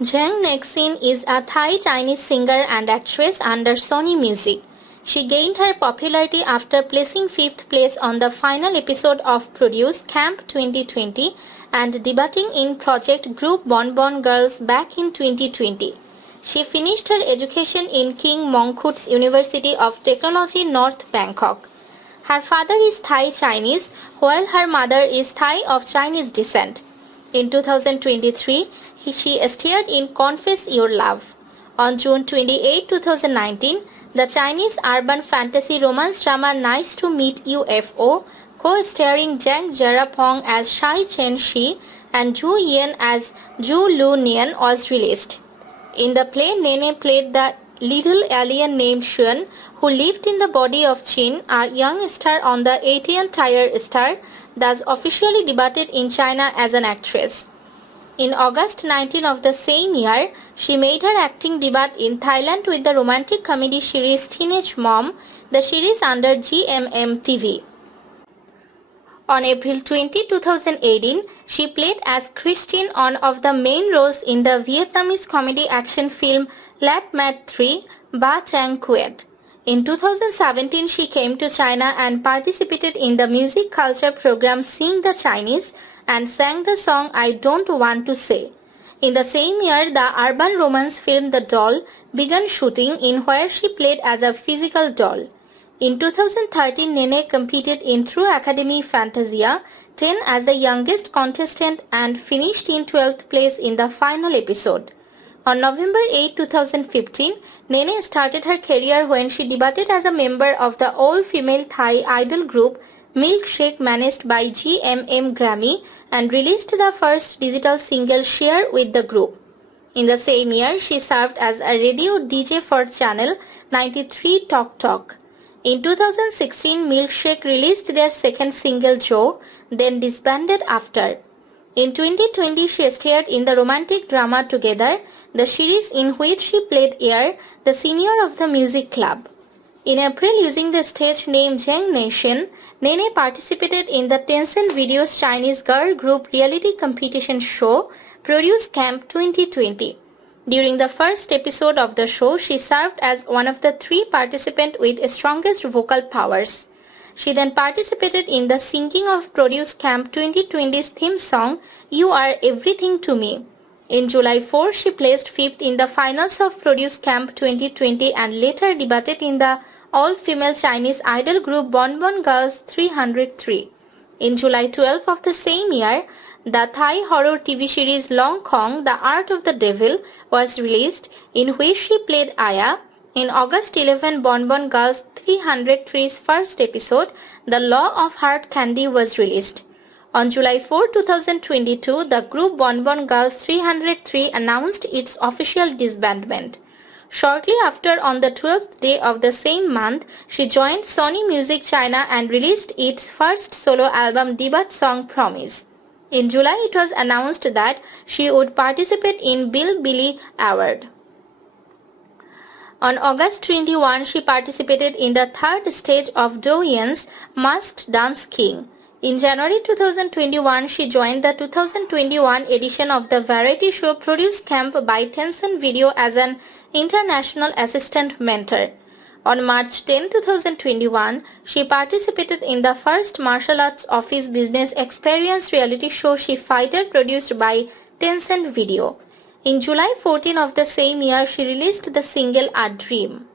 Zheng Naixin is a Thai-Chinese singer and actress under Sony Music. She gained her popularity after placing 5th place on the final episode of Produce Camp 2020 and debuting in project group BonBon Girls back in 2020. She finished her education in King Mongkut's University of Technology, North Bangkok. Her father is Thai-Chinese, while her mother is Thai of Chinese descent. In 2023, she starred in Confess Your Love. On June 28, 2019, the Chinese urban fantasy romance drama Nice to Meet UFO, co-starring Zhang Jarapong as Shai Chen Shi and Zhu Yan as Zhu Lu Nian, was released. In the play, Nene played the little alien named Xuan, who lived in the body of Qin, a young star on the 18th tier star, thus officially debuted in China as an actress. In August 19 of the same year, she made her acting debut in Thailand with the romantic comedy series Teenage Mom, the series under GMM TV. On April 20, 2018, she played as Christine on of the main roles in the Vietnamese comedy action film Lat Mat 3, Ba Chang Quet. In 2017, she came to China and participated in the music culture program Sing the Chinese and sang the song I Don't Want to Say. In the same year, the urban romance film The Doll began shooting, in where she played as a physical doll. In 2013, Nene competed in True Academy Fantasia 10 as the youngest contestant and finished in 12th place in the final episode. On November 8, 2015, Nene started her career when she debuted as a member of the all-female Thai idol group Milkshake, managed by GMM Grammy, and released the first digital single Share with the group. In the same year, she served as a radio DJ for Channel 93 Talk Talk. In 2016, Milkshake released their second single Joe, then disbanded after. In 2020, she starred in the romantic drama Together, the series in which she played Air, the senior of the music club. In April, using the stage name Zheng Naixin, Nene participated in the Tencent Video's Chinese girl group reality competition show Produce Camp 2020. During the first episode of the show, she served as one of the 3 participants with strongest vocal powers. She then participated in the singing of Produce Camp 2020's theme song, You Are Everything to Me. In July 4, she placed 5th in the finals of Produce Camp 2020 and later debuted in the all-female Chinese idol group BonBon Girls 303. In July 12 of the same year, the Thai horror TV series Long Kong, The Art of the Devil, was released, in which she played Aya. In August 11, BonBon Girls 303's first episode, The Law of Hard Candy, was released. On July 4, 2022, the group BonBon Girls 303 announced its official disbandment. Shortly after, on the 12th day of the same month, she joined Sony Music China and released its first solo album debut song Promise. In July, it was announced that she would participate in Bill Billy Award. On August 21, she participated in the 3rd stage of Douyan's Masked Dance King. In January 2021, she joined the 2021 edition of the variety show Produce Camp by Tencent Video as an international assistant mentor. On March 10, 2021, she participated in the first martial arts office business experience reality show She Fighter, produced by Tencent Video. In July 14 of the same year, she released the single A Dream.